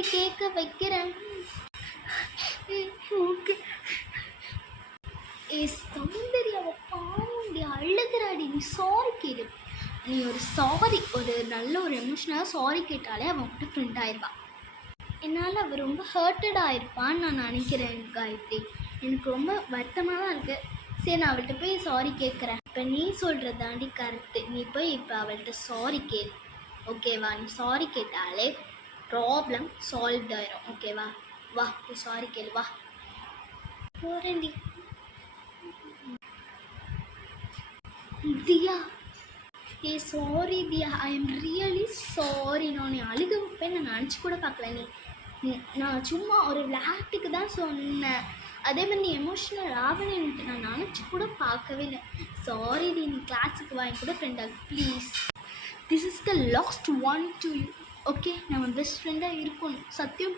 சரி கேட்க வைக்கிறேன். ஓகே. ஏ சௌந்தர்யாவை பாருடி, அழுகிறாடி. நீ சாரி கேளு. நீ ஒரு சாரி, ஒரு நல்ல ஒரு எமோஷனலாக சாரி கேட்டாலே அவன் கூட ஃப்ரெண்ட் ஆயிடுவான். என்னால் அவள் ரொம்ப ஹர்ட்டடாக இருப்பான்னு நான் நினைக்கிறேன் காயத்ரி. எனக்கு ரொம்ப வருத்தமாக தான் இருக்குது. சரி, நான் அவள்கிட்ட போய் சாரி கேட்குறேன். இப்போ நீ சொல்கிறது தாண்டி கரெக்டு. நீ போய் இப்போ அவள்கிட்ட சாரி கேளு, ஓகேவா? நீ சாரி கேட்டாலே ப்ராப்ளம் சால்வ் ஆயிரும், ஓகேவா? வா போய் சாரி கேளு, வா. போகிறேன்டி. தியா, ஏ sorry Diya, I am really sorry. நான் நீ அழுக வைப்பேன் நான் நினச்சி கூட பார்க்கல. நான் சும்மா ஒரு விளையாட்டுக்கு தான் சொன்னேன். அதே மாதிரி நீ எமோஷ்னல் ஆகணுன்ட்டு நான் நினச்சி கூட பார்க்கவே இல்லை. சாரி டி. நீ கிளாஸுக்கு வாங்கி கூட ஃப்ரெண்டாக please. This is the last one to you, okay? நம்ம பெஸ்ட் ஃப்ரெண்டாக இருக்கணும், சத்தியம்.